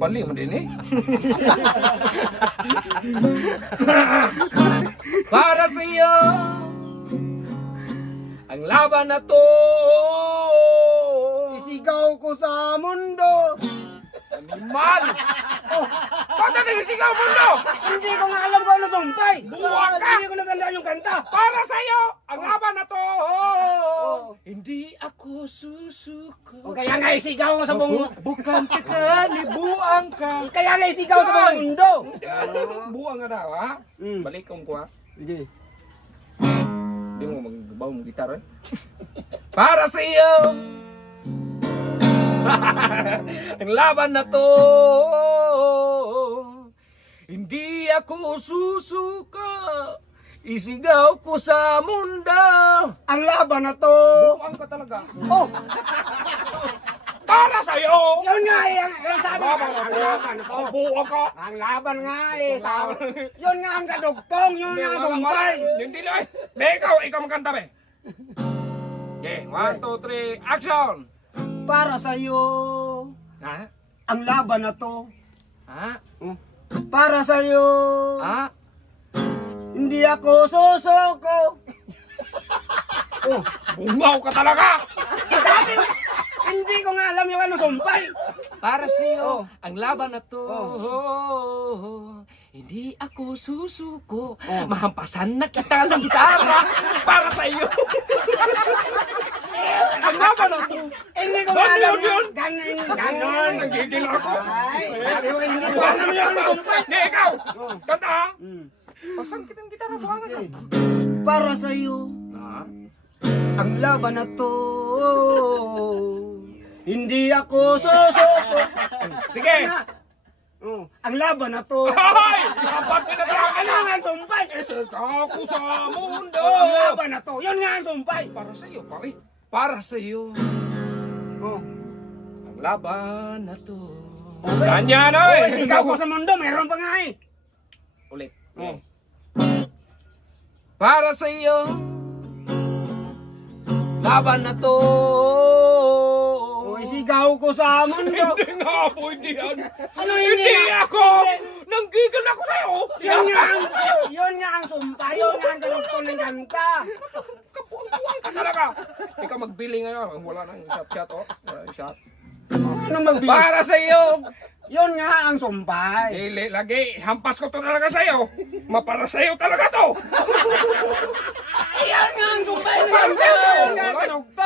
Bali mo din eh. Para sa iyo ang laban na to. Isigaw ko sa mundo. Animal! Oh, bakit nagsigaw mo no? Hindi ko nga alam kung ano sumpay. Buwag ka! Hindi ko natandaan yung kanta. Para sa iyo ang laban na to. Hindi ako susuko. O kaya nga isigaw ko sa buong... Bukan ka, libuang ka. Kaya nga isigaw sa buong mundo. Buang nga daw ha? Mm. Balik kong ko ha? Sige. Hindi mo magbabaw mong gitar eh. Para sa iyo ang laban na to. Hindi ako susuka. Isigaw ko sa mundo. Ang laban na to. Buang ka talaga. Oh, Para sa iyo. yun nga eh. Ang sabi ko. Ang laban na to. Buang ka. Ang laban nga eh. Yun nga ang kadugtong. Yun nga ang sumpay. Hindi lang. Ikaw magkanta be. Okay, 1, 2, 3, action! Para sa'yo. Ha? Ang laban na to. Ha? Para sa'yo. Ha? Hindi ako susuko. Oh, bungaw ka talaga! Sabi mo, hindi ko nga alam yung ano sumpay. Para sa iyo, Oh. ang laban na to. Hindi ako susuko. Mahampasan na kita ng gitara para sa iyo. Ang laban na to. Hindi ko nga alam Yun. Ganon. Nagigil ako. Ay, sabi mo, hindi ko alam yung ano sumpay. Hindi, ikaw! Kanta ha? Pasan kitang gitara, buwangan ka. Para sa'yo, Ha? ang laban na to. Hindi ako susuko. Sige! Ang laban na to. Hoy! Dapat ka na talaga Ano nga ang sumpay? ako sa mundo! Ang laban na to. Yun nga ang sumpay. Para sa iyo, pare. Para sa iyo. Ang laban na to. Kanya na eh. Sigaw ko sa mundo, meron pa nga eh. Ulit. Para sa iyo. Laban na to. Sigaw ko sa mundo. Hindi nga po, hindi yan. Ano hindi? Hindi ako. Nanggigil ako sa'yo. Yun nga ang sumpay. Yun nga ang ganugtong ng kanta. Kapuan-puan ka talaga. Ikaw magbili ngayon. Wala nang shot-shot, oh. Wala nang shot. Ano magbili? Para sa iyo. Yun nga ang sumpay. Dili, lagi. Hampas ko to talaga sa'yo. Mapara sa'yo talaga to. Yan nga ang sumpay ng Para kanta. sa'yo. Yun nga ang Wala nang ganugtong.